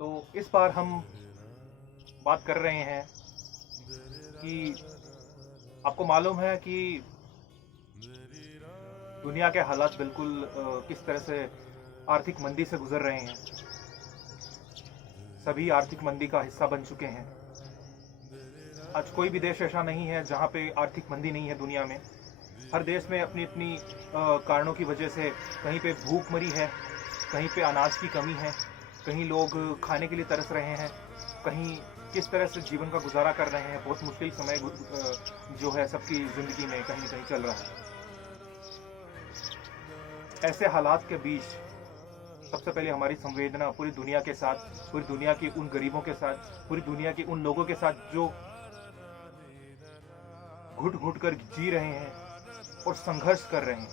तो इस बार हम बात कर रहे हैं कि आपको मालूम है कि दुनिया के हालात बिल्कुल किस तरह से आर्थिक मंदी से गुजर रहे हैं। सभी आर्थिक मंदी का हिस्सा बन चुके हैं। आज कोई भी देश ऐसा नहीं है जहाँ पे आर्थिक मंदी नहीं है दुनिया में। हर देश में अपनी अपनी कारणों की वजह से कहीं पे भूखमरी है, कहीं पे अनाज की कमी है, कहीं लोग खाने के लिए तरस रहे हैं, कहीं किस तरह से जीवन का गुजारा कर रहे हैं। बहुत मुश्किल समय जो है सबकी ज़िंदगी में कहीं ना कहीं चल रहा है। ऐसे हालात के बीच सबसे पहले हमारी संवेदना पूरी दुनिया के साथ, पूरी दुनिया की उन गरीबों के साथ, पूरी दुनिया की उन लोगों के साथ जो घुट घुट कर जी रहे हैं और संघर्ष कर रहे हैं,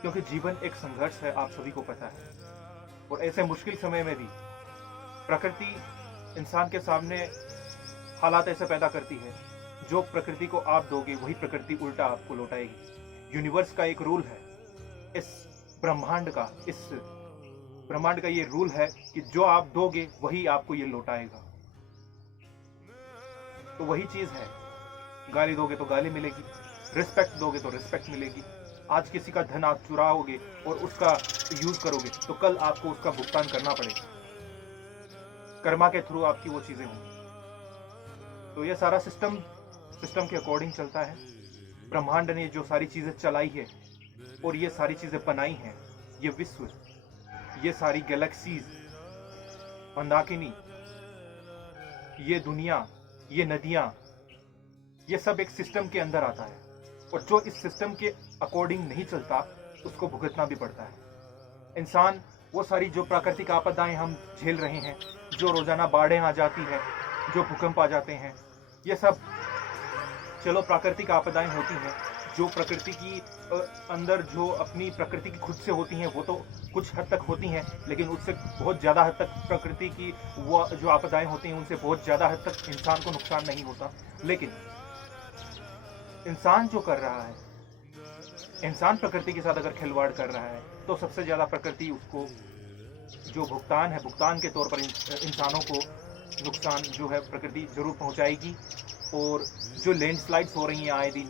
क्योंकि जीवन एक संघर्ष है, आप सभी को पता है। और ऐसे मुश्किल समय में भी प्रकृति इंसान के सामने हालात ऐसे पैदा करती है, जो प्रकृति को आप दोगे वही प्रकृति उल्टा आपको लौटाएगी। यूनिवर्स का एक रूल है, इस ब्रह्मांड का ये रूल है कि जो आप दोगे वही आपको ये लौटाएगा। तो वही चीज है, गाली दोगे तो गाली मिलेगी, रिस्पेक्ट दोगे तो रिस्पेक्ट मिलेगी। आज किसी का धन आप चुराओगे और उसका यूज करोगे तो कल आपको उसका भुगतान करना पड़ेगा। कर्मा के थ्रू आपकी वो चीजें होंगी। तो ये सारा सिस्टम के अकॉर्डिंग चलता है। ब्रह्मांड ने जो सारी चीजें चलाई है और ये सारी चीजें बनाई हैं, ये विश्व, ये सारी गैलेक्सीज, मंदाकिनी, ये दुनिया, ये नदियां, ये सब एक सिस्टम के अंदर आता है। और जो इस सिस्टम के अकॉर्डिंग नहीं चलता उसको भुगतना भी पड़ता है। इंसान वो सारी जो प्राकृतिक आपदाएं हम झेल रहे हैं, जो रोजाना बाढ़ें आ जाती है, जो भूकंप आ जाते हैं, ये सब चलो प्राकृतिक आपदाएं होती हैं। जो प्रकृति की अंदर जो अपनी प्रकृति की खुद से होती हैं वो तो कुछ हद तक होती हैं, लेकिन उससे बहुत ज़्यादा हद तक प्रकृति की वो जो आपदाएं होती हैं उनसे बहुत ज़्यादा हद तक इंसान को नुकसान नहीं होता। लेकिन इंसान जो कर रहा है, इंसान प्रकृति के साथ अगर खिलवाड़ कर रहा है तो सबसे ज़्यादा प्रकृति उसको जो भुगतान है, भुगतान के तौर पर इंसानों को नुकसान जो है प्रकृति जरूर पहुंचाएगी। और जो लैंडस्लाइड्स हो रही हैं आए दिन,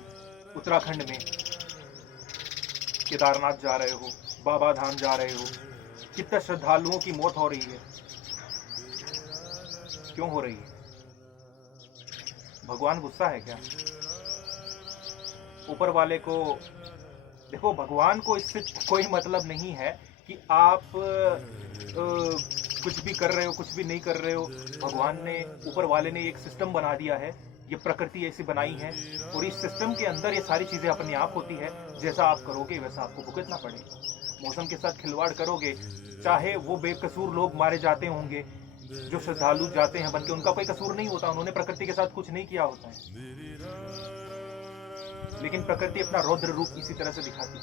उत्तराखंड में केदारनाथ जा रहे हो, बाबा धाम जा रहे हो, कितने श्रद्धालुओं की मौत हो रही है। क्यों हो रही है? भगवान गुस्सा है क्या? ऊपर वाले को देखो, भगवान को इससे कोई मतलब नहीं है कि आप कुछ भी कर रहे हो, कुछ भी नहीं कर रहे हो। भगवान ने, ऊपर वाले ने एक सिस्टम बना दिया है, ये प्रकृति ऐसी बनाई है और इस सिस्टम के अंदर ये सारी चीजें अपने आप होती है। जैसा आप करोगे वैसा आपको भुगतना पड़ेगा। मौसम के साथ खिलवाड़ करोगे, चाहे वो बेकसूर लोग मारे जाते होंगे, जो श्रद्धालु जाते हैं बनके, उनका कोई कसूर नहीं होता, उन्होंने प्रकृति के साथ कुछ नहीं किया होता है, लेकिन प्रकृति अपना रौद्र रूप इसी तरह से दिखाती है।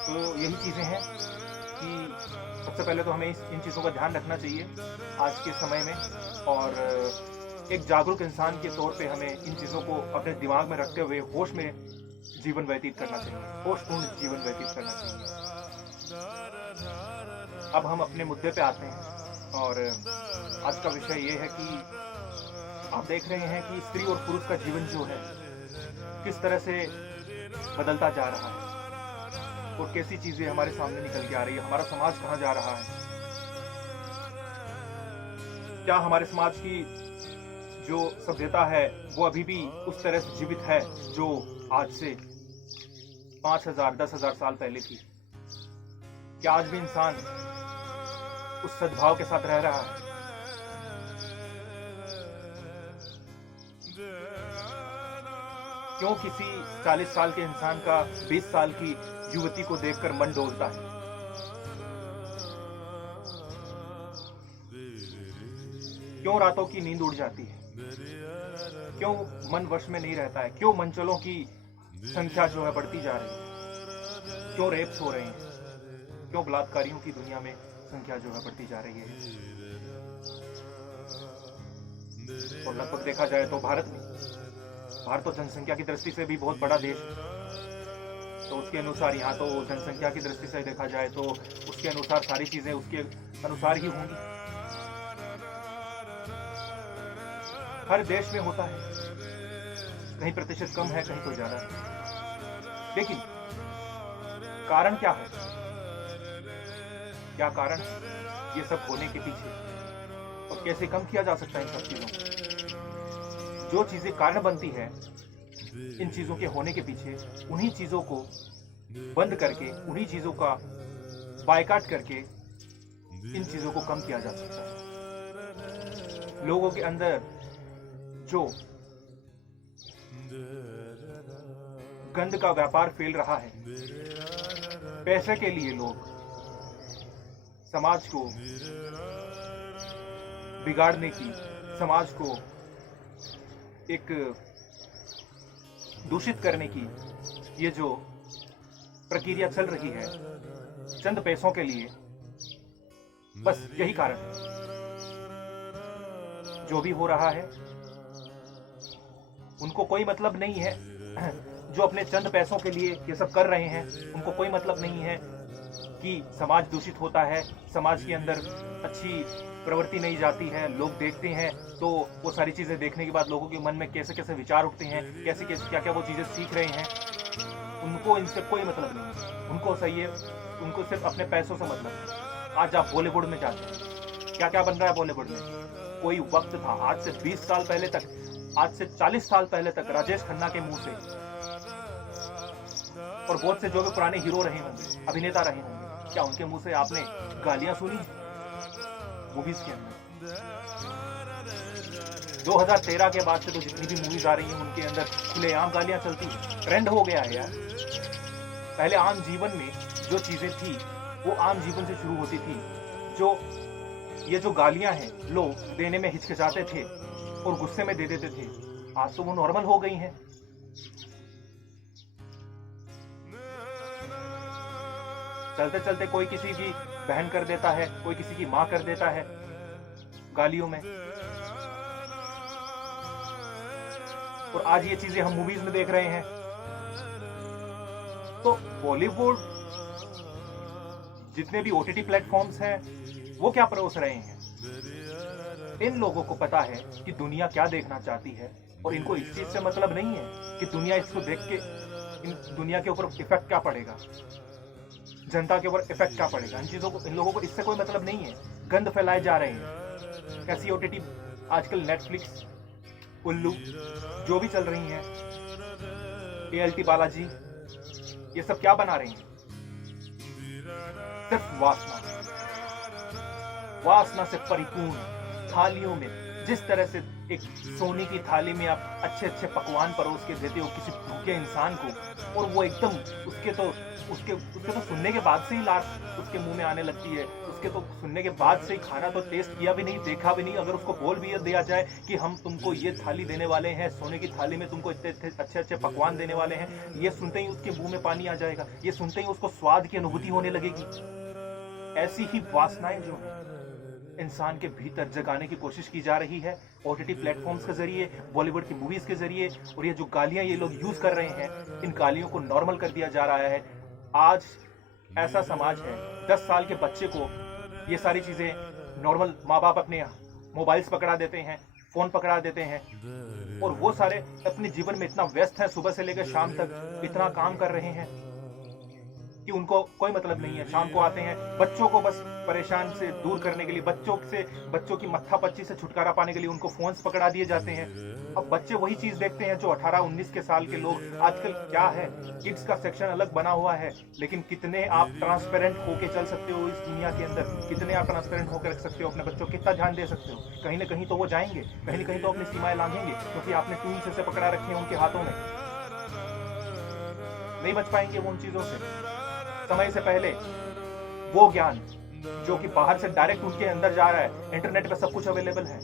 तो यही चीजें हैं कि सबसे पहले तो हमें इन चीज़ों का ध्यान रखना चाहिए आज के समय में, और एक जागरूक इंसान के तौर पे हमें इन चीज़ों को अपने दिमाग में रखते हुए होश में जीवन व्यतीत करना चाहिए, होशपूर्ण जीवन व्यतीत करना चाहिए। अब हम अपने मुद्दे पे आते हैं, और आज का विषय ये है कि आप देख रहे हैं कि स्त्री और पुरुष का जीवन जो है किस तरह से बदलता जा रहा है और कैसी चीजें हमारे सामने निकल के आ रही है। हमारा समाज कहाँ जा रहा है? क्या हमारे समाज की जो सभ्यता है वो अभी भी उस तरह से जीवित है जो आज से 5,000 10,000 साल पहले थी? क्या आज भी इंसान उस सद्भाव के साथ रह रहा है? क्यों किसी 40 साल के इंसान का 20 साल की युवती को देखकर मन डोलता है? क्यों रातों की नींद उड़ जाती है? क्यों मन वश में नहीं रहता है? क्यों मंचलों की संख्या जो है बढ़ती जा रही है? क्यों रेप्स हो रहे हैं? क्यों बलात्कारियों की दुनिया में संख्या जो है बढ़ती जा रही है? और लगभग देखा जाए तो भारत तो जनसंख्या की दृष्टि से भी बहुत बड़ा देश है, तो उसके अनुसार यहाँ तो जनसंख्या की दृष्टि से देखा जाए तो उसके अनुसार सारी चीजें उसके अनुसार ही होंगी। हर देश में होता है, कहीं प्रतिशत कम है, कहीं तो ज्यादा है। लेकिन कारण क्या है, क्या कारण ये सब होने के पीछे, और कैसे कम किया जा सकता है इन सब चीजों को? जो चीजें कारण बनती है इन चीजों के होने के पीछे, उन्हीं चीजों को बंद करके, उन्हीं चीजों का बायकाट करके इन चीजों को कम किया जा सकता है। लोगों के अंदर जो गंद का व्यापार फैल रहा है, पैसे के लिए लोग समाज को बिगाड़ने की, समाज को एक दूषित करने की ये जो प्रक्रिया चल रही है चंद पैसों के लिए, बस यही कारण है। जो भी हो रहा है उनको कोई मतलब नहीं है। जो अपने चंद पैसों के लिए ये सब कर रहे हैं उनको कोई मतलब नहीं है कि समाज दूषित होता है, समाज के अंदर अच्छी प्रवृत्ति नहीं जाती है। लोग देखते हैं तो वो सारी चीजें देखने के बाद लोगों के मन में कैसे कैसे विचार उठते हैं, कैसे कैसे क्या क्या वो चीजें सीख रहे हैं, उनको इनसे कोई मतलब नहीं है। उनको सही है, उनको सिर्फ अपने पैसों से मतलब है। आज आप बॉलीवुड में जाते हैं, क्या क्या बन रहा है बॉलीवुड में। कोई वक्त था, आज से 20 साल पहले तक, आज से 40 साल पहले तक राजेश खन्ना के मुंह से, और बहुत से जो भी पुराने हीरो रहे होंगे, अभिनेता रहे होंगे, क्या उनके मुंह से आपने गालियां सुनी मूवीज के अंदर? 2013 के बाद से तो जितनी भी मूवीज आ रही हैं उनके अंदर खुलेआम गालियां चलती हैं। ट्रेंड हो गया है यार। पहले आम जीवन में जो चीजें थी वो आम जीवन से शुरू होती थी। जो ये जो गालियां हैं लोग देने में हिचकिचाते थे और गुस्से में दे देते थे, आज तो वो नॉर्मल हो गई हैं। चलते चलते कोई किसी की बहन कर देता है, कोई किसी की मां कर देता है गालियों में। और आज ये चीजें हम मूवीज में देख रहे हैं। तो बॉलीवुड, जितने भी ओटीटी प्लेटफॉर्म्स हैं, वो क्या परोस रहे हैं? इन लोगों को पता है कि दुनिया क्या देखना चाहती है, और इनको इस चीज से मतलब नहीं है कि दुनिया इसको देख के इन दुनिया के ऊपर इफेक्ट क्या पड़ेगा, जनता के ऊपर इफेक्ट क्या पड़ेगा। इन चीजों को, इन लोगों को इससे कोई मतलब नहीं है। गंद फैलाए जा रहे हैं। कैसी ओटीटी आजकल, नेटफ्लिक्स, उल्लू, जो भी चल रही हैं, ALT बालाजी, ये सब क्या बना रही हैं? सिर्फ वासना से परिपूर्ण थालियों में, जिस तरह से एक सोने की थाली में आप अच्छे अच्छे पकवान परोस के देते हो किसी भूखे इंसान को, और वो एकदम उसके तो सुनने के बाद से ही लाश उसके मुंह में आने लगती है। उसके तो सुनने के बाद से ही, खाना तो टेस्ट किया भी नहीं, देखा भी नहीं, अगर उसको बोल भी दिया जाए कि हम तुमको ये थाली देने वाले हैं, सोने की थाली में तुमको इतने अच्छे अच्छे पकवान देने वाले हैं, ये सुनते ही उसके मुंह में पानी आ जाएगा। ये सुनते ही उसको स्वाद की अनुभूति होने लगेगी। ऐसी ही वासनाएं जो है इंसान के भीतर जगाने की कोशिश की जा रही है ओटीटी प्लेटफॉर्म्स के जरिए, बॉलीवुड की मूवीज के जरिए। और ये जो गालियां ये लोग यूज कर रहे हैं, इन गालियों को नॉर्मल कर दिया जा रहा है। आज ऐसा समाज है, 10 साल के बच्चे को ये सारी चीजें नॉर्मल, माँ बाप अपने मोबाइल्स पकड़ा देते हैं, फोन पकड़ा देते हैं, और वो सारे अपने जीवन में इतना व्यस्त हैं, सुबह से लेकर शाम तक इतना काम कर रहे हैं कि उनको कोई मतलब नहीं है। शाम को आते हैं, बच्चों को बस परेशान से दूर करने के लिए, बच्चों की मत्थापच्ची से छुटकारा पाने के लिए उनको फोन्स पकड़ा दिए जाते हैं। अब बच्चे वही चीज देखते हैं जो 18-19 के साल के लोग। आजकल क्या है, किड्स का सेक्शन अलग बना हुआ है, लेकिन कितने आप ट्रांसपेरेंट होके चल सकते हो इस दुनिया के अंदर, कितने आप ट्रांसपेरेंट होकर रख सकते हो अपने बच्चों, कितना ध्यान दे सकते हो? कहीं ना कहीं तो वो जाएंगे, कहीं ना कहीं तो अपनी सीमाएं लांघेंगे, क्योंकि आपने टूल्स से पकड़ा रखे हैं उनके हाथों में। नहीं बच पाएंगे वो उन चीजों से। समय से पहले वो ज्ञान जो कि बाहर से डायरेक्ट उनके अंदर जा रहा है, इंटरनेट पे सब कुछ अवेलेबल है,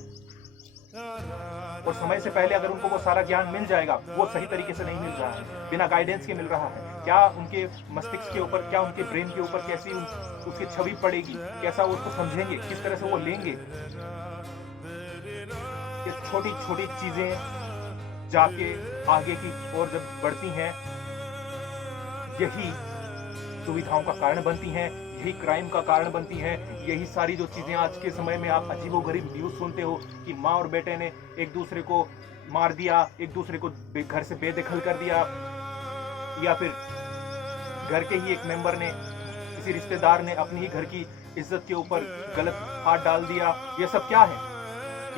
और समय से पहले अगर उनको वो सारा ज्ञान मिल जाएगा, वो सही तरीके से नहीं मिल रहा है, बिना गाइडेंस के मिल रहा है। क्या उनके मस्तिष्क के ऊपर, क्या उनके ब्रेन के ऊपर कैसी उसकी छवि पड़ेगी, कैसा वो उसको समझेंगे, किस तरह से वो लेंगे। ये छोटी छोटी चीजें जाके आगे की ओर जब बढ़ती हैं, यही सुविधाओं का कारण बनती हैं, यही क्राइम का कारण बनती हैं। यही सारी जो चीज़ें आज के समय में आप अजीबोगरीब न्यूज़ सुनते हो कि माँ और बेटे ने एक दूसरे को मार दिया, एक दूसरे को घर से बेदखल कर दिया, या फिर घर के ही एक मेंबर ने, किसी रिश्तेदार ने अपनी ही घर की इज्जत के ऊपर गलत हाथ डाल दिया। ये सब क्या है?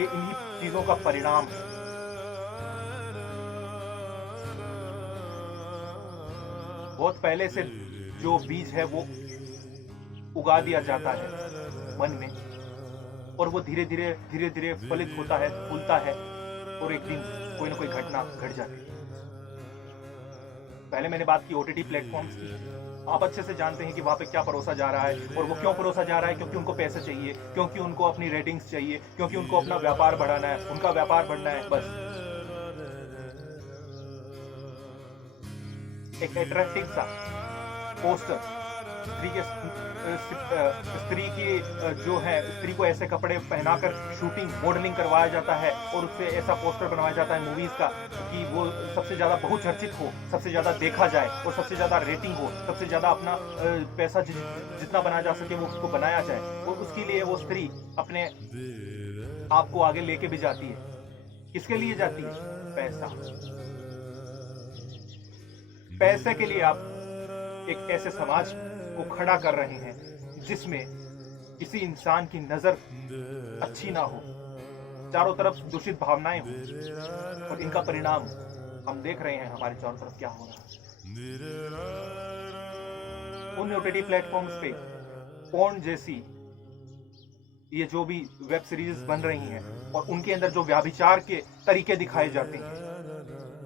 ये इन्हीं चीजों का परिणाम है। बहुत पहले से जो बीज है वो उगा दिया जाता है मन में, और वो धीरे धीरे फलित होता है, फूलता है, और एक दिन कोई ना कोई घटना घट जाती है। पहले मैंने बात की ओटीटी प्लेटफॉर्म्स की। आप अच्छे से जानते हैं कि वहां पे क्या परोसा जा रहा है, और वो क्यों परोसा जा रहा है? क्योंकि उनको पैसे चाहिए, क्योंकि उनको अपनी रेटिंग्स चाहिए, क्योंकि उनको अपना व्यापार बढ़ाना है, उनका व्यापार बढ़ना है। बस एक अट्रैक्टिव सा पोस्टर स्त्री की जो है, स्त्री को ऐसे कपड़े पहनाकर शूटिंग मॉडलिंग करवाया जाता है, और उससे ऐसा पोस्टर बनाया जाता है मूवीज का कि वो सबसे ज्यादा बहुचर्चित हो, सबसे ज्यादा देखा जाए, और सबसे ज्यादा रेटिंग हो, सबसे ज्यादा अपना पैसा जितना बनाया जा सके वो उसको बनाया जाए। और उसके लिए वो स्त्री अपने आप को आगे लेके भी जाती है। किसके लिए जाती है? पैसा। पैसे के लिए आप एक ऐसे समाज को खड़ा कर रहे हैं जिसमें किसी इंसान की नजर अच्छी ना हो, चारों तरफ दूषित भावनाएं हो, और इनका परिणाम हम देख रहे हैं हमारे चारों तरफ क्या हो रहा है। उन ओटीटी प्लेटफॉर्म्स पे पॉर्न जैसी ये जो भी वेब सीरीज बन रही हैं, और उनके अंदर जो व्याभिचार के तरीके दिखाए जाते हैं,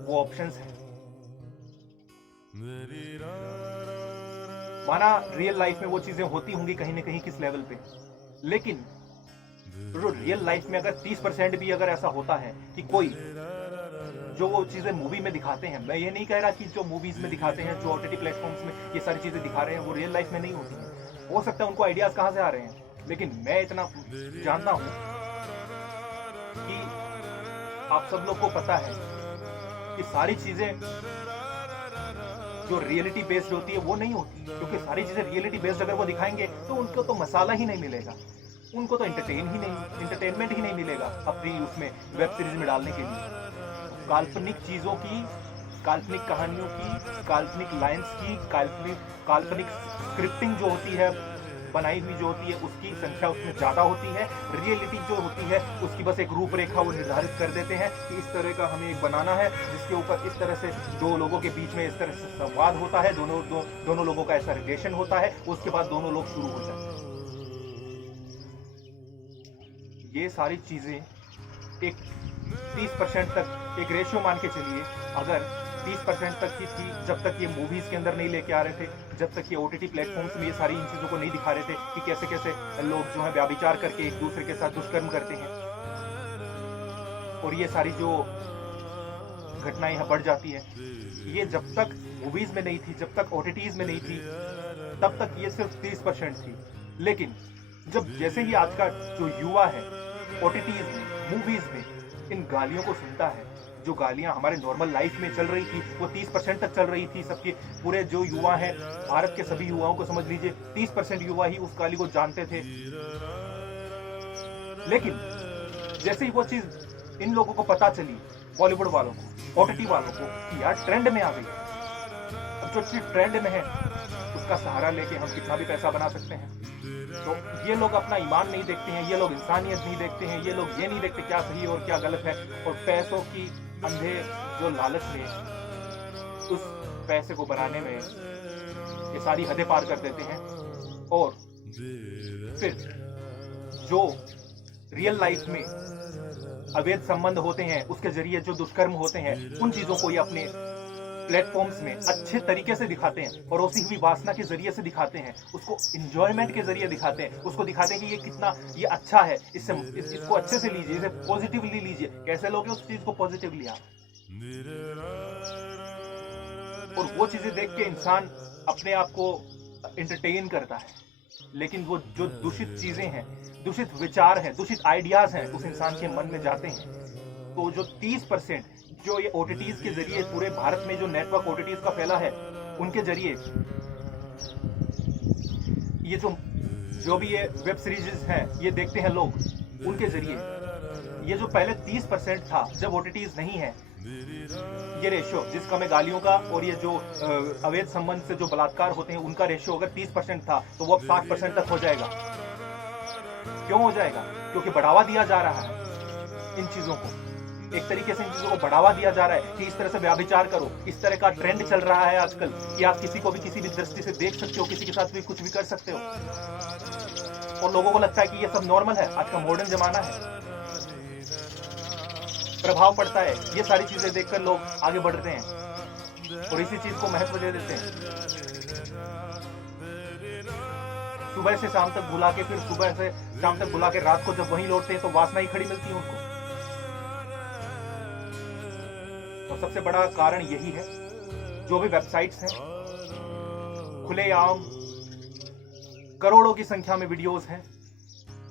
वो ऑप्शंस हैं। माना रियल लाइफ में वो चीजें होती होंगी कहीं ना कहीं किस लेवल पे, लेकिन जो रियल लाइफ में अगर 30% भी अगर ऐसा होता है कि कोई जो वो चीजें मूवी में दिखाते हैं, मैं ये नहीं कह रहा कि जो मूवीज में दिखाते हैं, जो ओटीटी प्लेटफॉर्म्स में ये सारी चीजें दिखा रहे हैं, वो रियल लाइफ में नहीं होती हैं। हो सकता है उनको आइडियाज कहां से आ रहे हैं, लेकिन मैं इतना जानता हूं कि आप सब लोग को पता है कि सारी चीजें जो रियलिटी बेस्ड होती है वो नहीं होती, क्योंकि सारी चीजें रियलिटी बेस्ड अगर वो दिखाएंगे तो उनको तो मसाला ही नहीं मिलेगा, उनको तो एंटरटेनमेंट ही नहीं मिलेगा अपनी उसमें वेब सीरीज में डालने के लिए। काल्पनिक चीजों की, काल्पनिक कहानियों की, काल्पनिक लाइंस की, काल्पनिक स्क्रिप्टिंग जो होती है, बनाई हुई जो होती है, उसकी संख्या उसमें ज्यादा होती है। रियलिटी जो होती है उसकी बस एक रूपरेखा वो निर्धारित कर देते हैं कि इस तरह का हमें एक बनाना है, जिसके ऊपर इस तरह से दो लोगों के बीच में इस तरह से संवाद होता है, दोनों लोगों का ऐसा रिलेशन होता है, उसके बाद दोनों लोग शुरू हो जाते हैं। ये सारी चीजें एक 30% तक एक रेशियो मान के चलिए, अगर 30% तक की थी जब तक ये मूवीज के अंदर नहीं लेके आ रहे थे, जब तक ये ओटीटी प्लेटफॉर्म्स में ये सारी इन चीजों को नहीं दिखा रहे थे कि कैसे कैसे लोग जो है व्याभिचार करके एक दूसरे के साथ दुष्कर्म करते हैं, और ये सारी जो घटनाएं यहाँ बढ़ जाती है, ये जब तक मूवीज में नहीं थी, जब तक ओटीटीज में नहीं थी, तब तक ये सिर्फ 30% थी। लेकिन जब जैसे ही आज का जो युवा है ओटीटीज में, मूवीज में इन गालियों को सुनता है, जो गालियां हमारे नॉर्मल लाइफ में चल रही थी वो 30% तक चल रही थी। सबके पूरे जो युवा हैं, भारत के सभी युवाओं को समझ लीजिए 30% युवा ही उस गाली को जानते थे। लेकिन जैसे ही वो चीज इन लोगों को पता चली, बॉलीवुड वालों को, ओटीटी वालों को, कि यार ट्रेंड में आ गई, अब जो चीज ट्रेंड में है उसका सहारा लेके हम कितना भी पैसा बना सकते हैं, तो ये लोग अपना ईमान नहीं देखते हैं, ये लोग इंसानियत नहीं देखते हैं, ये लोग ये नहीं देखते क्या सही और क्या गलत है, और पैसों की अंधे जो लालच में उस पैसे को बनाने में ये सारी हदें पार कर देते हैं। और फिर जो रियल लाइफ में अवैध संबंध होते हैं, उसके जरिए जो दुष्कर्म होते हैं, उन चीजों को ये अपने प्लेटफॉर्म्स में अच्छे तरीके से दिखाते हैं, और उसी हुई वासना के जरिए से दिखाते हैं, उसको इंजॉयमेंट के जरिए दिखाते हैं, उसको दिखाते हैं कि ये कितना ये अच्छा है, इसको अच्छे से लीजिए, इसे पॉजिटिवली लीजिए। कैसे लोगे उस चीज को पॉजिटिवली आप? और वो चीजें देख के इंसान अपने आप को एंटरटेन करता है, लेकिन वो जो दूषित चीजें हैं, दूषित विचार हैं, दूषित आइडियाज हैं, उस इंसान के मन में जाते हैं। तो जो 30% जो ये ओटीटीज के जरिए पूरे भारत में जो नेटवर्क ओटीटीज का फैला है, उनके जरिए ये जो भी ये वेब सीरीज हैं ये देखते हैं लोग, उनके जरिए ये जो पहले 30% था जब ओटीटीज नहीं है, ये रेशियो जिसका में गालियों का और ये जो अवैध संबंध से जो बलात्कार होते हैं उनका रेशियो अगर 30% था तो वो अब 60% तक हो जाएगा। क्यों हो जाएगा? क्योंकि बढ़ावा दिया जा रहा है इन चीजों को, एक तरीके से इन चीजों को बढ़ावा दिया जा रहा है कि इस तरह से व्याभिचार करो। इस तरह का ट्रेंड चल रहा है आजकल कि आप किसी को भी किसी भी दृष्टि से देख सकते हो, किसी के साथ भी कुछ भी कर सकते हो, और लोगों को लगता है कि ये सब नॉर्मल है, आज का मॉडर्न जमाना है। प्रभाव पड़ता है, ये सारी चीजें देखकर लोग आगे बढ़ते हैं और इसी चीज को महत्व दे देते हैं। सुबह से शाम तक बुला के, फिर सुबह से शाम तक बुला के रात को जब वहीं लौटते हैं तो वासना ही खड़ी मिलती है उनको। तो सबसे बड़ा कारण यही है, जो भी वेबसाइट्स हैं खुलेआम करोड़ों की संख्या में वीडियोस हैं,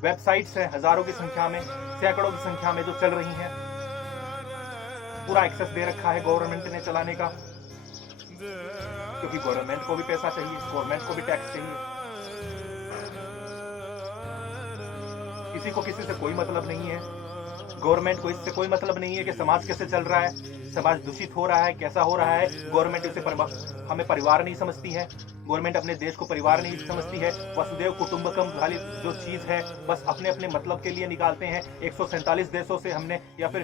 वेबसाइट्स हैं हजारों की संख्या में, सैकड़ों की संख्या में जो चल रही हैं, पूरा एक्सेस दे रखा है गवर्नमेंट ने चलाने का, क्योंकि गवर्नमेंट को भी पैसा चाहिए, गवर्नमेंट को भी टैक्स चाहिए। किसी को किसी से कोई मतलब नहीं है, गवर्नमेंट को इससे कोई मतलब नहीं है कि समाज कैसे चल रहा है, समाज दूषित हो रहा है, कैसा हो रहा है। गवर्नमेंट इसे हमें परिवार नहीं समझती है, गवर्नमेंट अपने देश को परिवार नहीं समझती है। वसुदेव कुटुंबकम वाली जो चीज है बस अपने अपने मतलब के लिए निकालते हैं। 147 देशों से हमने या फिर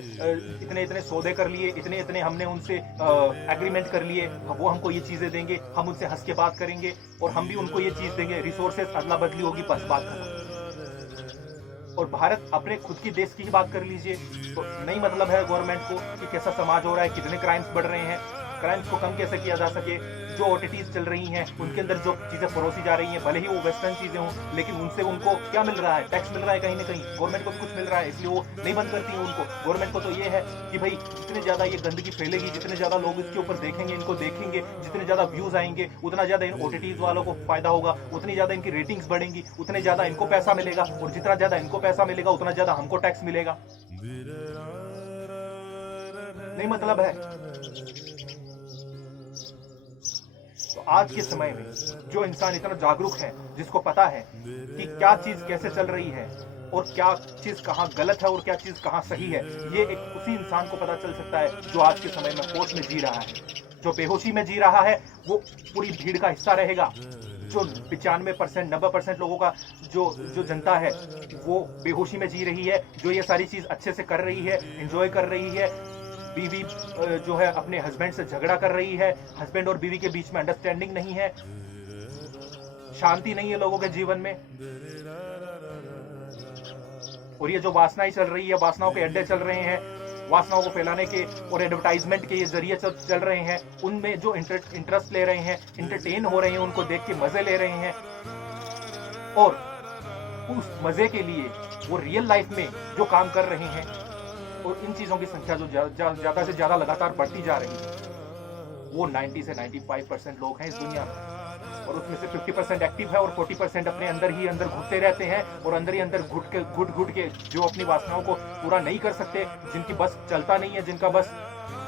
इतने इतने सौदे कर लिए, इतने इतने हमने उनसे एग्रीमेंट कर लिए, वो हमको ये चीजें देंगे, हम उनसे हंस के बात करेंगे और हम भी उनको ये चीज देंगे, रिसोर्सेस अदला बदली होगी, बस बात खत्म। और भारत अपने खुद की देश की ही बात कर लीजिए तो नहीं मतलब है गवर्नमेंट को कि कैसा समाज हो रहा है, कितने क्राइम्स बढ़ रहे हैं, क्राइम्स को कम कैसे किया जा सके। जो ओटीटीज चल रही हैं उनके अंदर जो चीजें परोसी जा रही हैं, भले ही वो वेस्टर्न चीजें हों, लेकिन उनसे उनको क्या मिल रहा है? टैक्स मिल रहा है कहीं ना कहीं, गवर्नमेंट को भी कुछ मिल रहा है, इसलिए वो नहीं बंद करती है उनको। गवर्नमेंट को तो ये है कि भाई जितने ज्यादा ये गंदगी फैलेगी, जितने ज्यादा लोग इसके ऊपर देखेंगे, इनको देखेंगे, जितने ज्यादा व्यूज आएंगे, उतना ज्यादा इन ओटीटीज वालों को फायदा होगा, उतनी ज्यादा इनकी रेटिंग्स बढ़ेंगी, उतने ज्यादा इनको पैसा मिलेगा, और जितना ज्यादा इनको पैसा मिलेगा उतना ज्यादा हमको टैक्स मिलेगा। नहीं मतलब है। तो आज के समय में जो इंसान इतना जागरूक है, जिसको पता है कि क्या चीज कैसे चल रही है और क्या चीज कहाँ गलत है और क्या चीज कहाँ सही है, ये एक उसी इंसान को पता चल सकता है जो आज के समय में होश में जी रहा है। जो बेहोशी में जी रहा है वो पूरी भीड़ का हिस्सा रहेगा। जो 95% 90% लोगों का जो जनता है वो बेहोशी में जी रही है, जो ये सारी चीज अच्छे से कर रही है, एंजॉय कर रही है। बीवी जो है अपने हस्बैंड से झगड़ा कर रही है, हस्बैंड और बीवी के बीच में अंडरस्टैंडिंग नहीं है, शांति नहीं है लोगों के जीवन में। और ये जो वासनाएं चल रही है, वासनाओं के अड्डे चल रहे हैं, वासनाओं को फैलाने के और एडवर्टाइजमेंट के ये जरिए चल रहे हैं, उनमें जो इंटरेस्ट ले रहे हैं, इंटरटेन हो रहे हैं, उनको देख के मजे ले रहे हैं, और उस मजे के लिए वो रियल लाइफ में जो काम कर रहे हैं, और इन चीजों की संख्या जो ज्यादा से ज्यादा लगातार बढ़ती जा रही है, वो 90 से 95% लोग हैं इस दुनिया में, और उसमें से 50% एक्टिव है और 40% अपने अंदर ही अंदर घुटते रहते हैं, और अंदर ही अंदर घुट के जो अपनी वासनाओं को पूरा नहीं कर सकते, जिनकी बस चलता नहीं है, जिनका बस,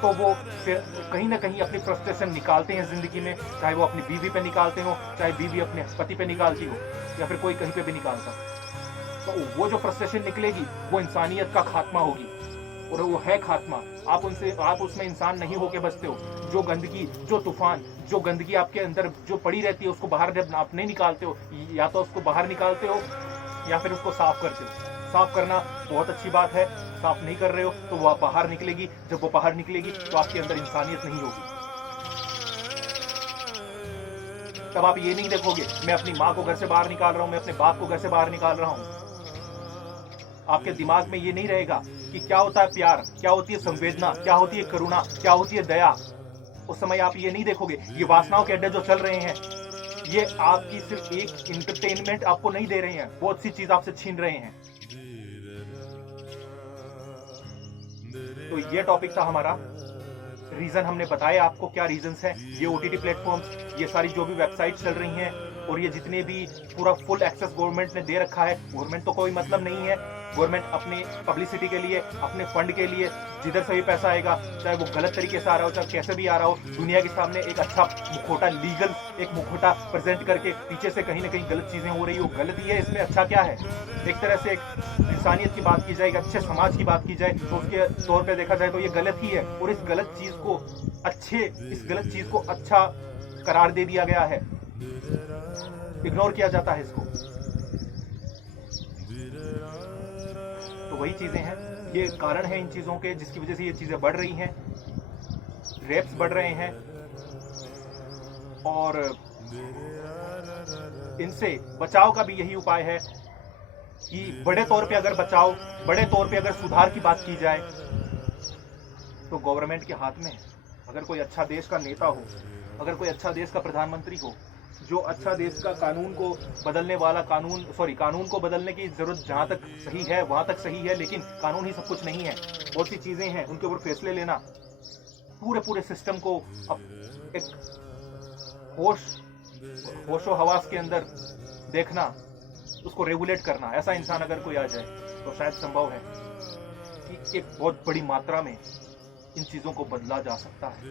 तो वो फिर कहीं ना कहीं अपनी फ्रस्ट्रेशन निकालते हैं जिंदगी में, चाहे वो अपनी बीवी पे निकालते हो, चाहे बीवी अपने पति पे निकालती हो, या फिर कोई कहीं पे भी निकालता। तो वो जो फ्रस्ट्रेशन निकलेगी वो इंसानियत का खात्मा होगी, और वो है खात्मा। आप उसमें इंसान नहीं होके बचते हो। जो गंदगी, जो तूफान, जो गंदगी आपके अंदर जो पड़ी रहती है, उसको बाहर जब आप नहीं निकालते हो, या तो उसको बाहर निकालते हो या फिर उसको साफ करते हो। साफ करना बहुत अच्छी बात है, साफ नहीं कर रहे हो तो वो बाहर निकलेगी, जब वो बाहर निकलेगी तो आपके अंदर इंसानियत नहीं होगी। तब आप ये नहीं देखोगे मैं अपनी माँ को घर से बाहर निकाल रहा हूं, मैं अपने बाप को घर से बाहर निकाल रहा हूं। आपके दिमाग में ये नहीं रहेगा कि क्या होता है प्यार, क्या होती है संवेदना, क्या होती है करुणा, क्या होती है दया। उस समय आप ये नहीं देखोगे। ये वासनाओं के अड्डे जो चल रहे हैं, ये आपकी सिर्फ एक इंटरटेनमेंट आपको नहीं दे रहे हैं, बहुत सी चीज आपसे छीन रहे हैं। तो ये टॉपिक था हमारा। रीजन हमने बताया आपको क्या रीजंस हैं। ये ओटीटी प्लेटफॉर्म्स, ये सारी जो भी वेबसाइट चल रही हैं, और ये जितने भी पूरा फुल एक्सेस गवर्नमेंट ने दे रखा है, गवर्नमेंट तो कोई मतलब नहीं है, गवर्नमेंट अपने पब्लिसिटी के लिए, अपने फंड के लिए, जिधर से भी पैसा आएगा, चाहे वो गलत तरीके से आ रहा हो, चाहे कैसे भी आ रहा हो, दुनिया के सामने एक अच्छा मुखौटा, लीगल एक मुखौटा प्रेजेंट करके पीछे से कहीं ना कहीं गलत चीजें हो रही हो, गलत ही है, इसमें अच्छा क्या है? एक तरह से एक इंसानियत की बात की जाए, एक अच्छे समाज की बात की जाए, तो उसके तौर पर देखा जाए तो ये गलत ही है। और इस गलत चीज को अच्छा करार दे दिया गया है, इग्नोर किया जाता है इसको। तो वही चीजें हैं, ये कारण है इन चीजों के जिसकी वजह से ये चीजें बढ़ रही हैं, रेप्स बढ़ रहे हैं, और इनसे बचाव का भी यही उपाय है कि बड़े तौर पे अगर सुधार की बात की जाए तो गवर्नमेंट के हाथ में है। अगर कोई अच्छा देश का नेता हो, अगर कोई अच्छा देश का प्रधानमंत्री हो, जो अच्छा देश का कानून को बदलने की जरूरत जहां तक सही है वहां तक सही है, लेकिन कानून ही सब कुछ नहीं है, बहुत सी चीजें हैं, उनके ऊपर फैसले लेना, पूरे सिस्टम को एक होशो हवास के अंदर देखना, उसको रेगुलेट करना, ऐसा इंसान अगर कोई आ जाए तो शायद संभव है कि एक बहुत बड़ी मात्रा में इन चीजों को बदला जा सकता है।